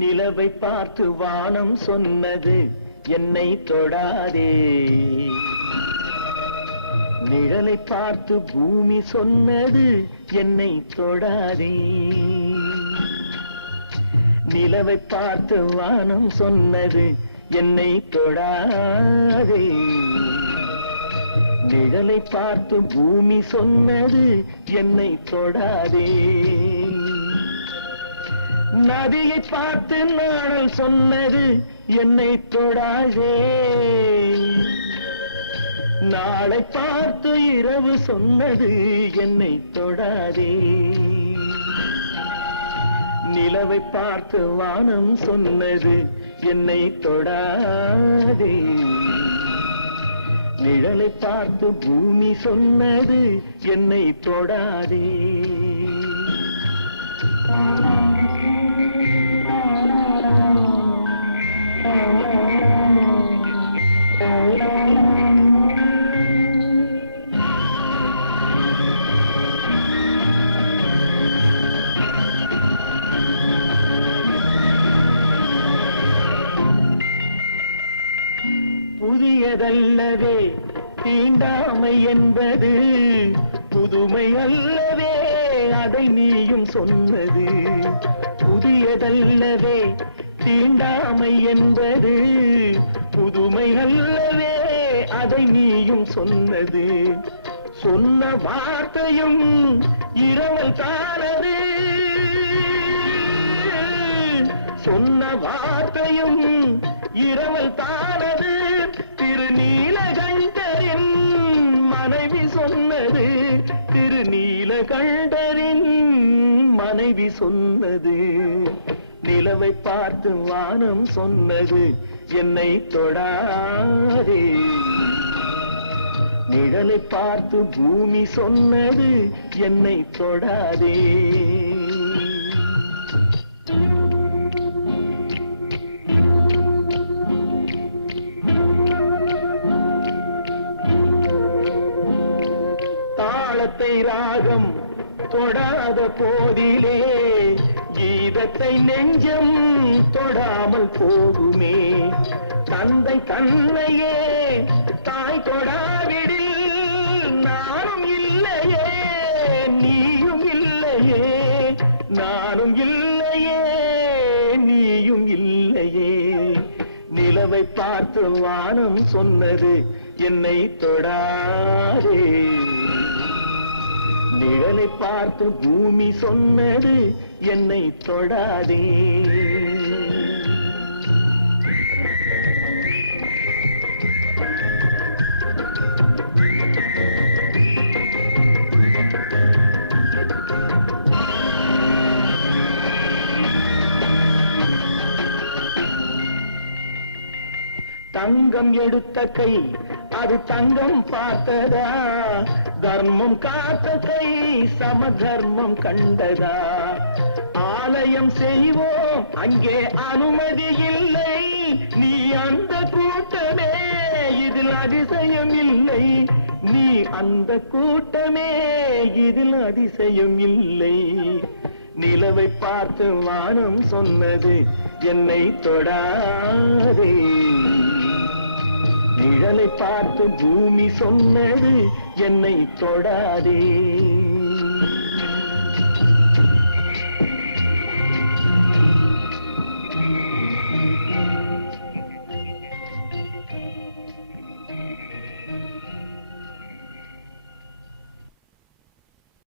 நிலவை பார்த்து வானம் சொன்னது என்னை தொடாதே. நிழலை பார்த்து பூமி சொன்னது என்னை தொடாதே. நிலவை பார்த்து வானம் சொன்னது என்னை தொடாதே. நிழலை பார்த்து பூமி சொன்னது என்னை தொடாதே. நதியை பார்த்து நாணல் சொன்னது என்னை தொடாதே. நாளை பார்த்து இரவு சொன்னது என்னை தொடாதே. நிலவை பார்த்து வானம் சொன்னது என்னை தொடாதே. நிழலை பார்த்து பூமி சொன்னது என்னை தொடாதே. புதியதல்லவே தீண்டாமை என்பது, புதுமை அல்லவே அதை நீயும் சொன்னது. புதியதல்லவே தீண்டாமை என்பது, புதுமை அல்லவே அதை நீயும் சொன்னது. சொன்ன வார்த்தையும் இரவல் தானது. சொன்ன வார்த்தையும் இரவல் தானது. திருநீலகண்டரின் மனைவி சொன்னது. திருநீலகண்டரின் மனைவி சொன்னது. நிலவை பார்த்து வானம் சொன்னது என்னை தொடாதே. நிழலை பார்த்து பூமி சொன்னது என்னை தொடாதே. தாளத்தை ராகம் தொடாத போதிலே கீதத்தை நெஞ்சம் தொடாமல் போகுமே. தந்தை தன்னையே தாய் தொடாவிடில் நானும் இல்லையே, நீயும் இல்லையே. நானும் இல்லையே, நீயும் இல்லையே. நிலவை பார்த்து வானம் சொன்னது என்னை தொடாதே. நிழலை பார்த்து பூமி சொன்னது என்னை தொடாதே. தங்கம் எடுத்த கை அது தங்கம் பார்த்ததா? தர்மம் காத்த கை சம தர்மம் கண்டதா? ஆலயம் செய்வோம் அங்கே அனுமதி இல்லை. நீ அந்த கூட்டமே இதில் அதிசயம் இல்லை. நீ அந்த கூட்டமே இதில் அதிசயம் இல்லை. நிலவை பார்த்து வானம் சொன்னது என்னை தொடாதே. நிழலை பார்த்து பூமி சொன்னது என்னை தொடாதே.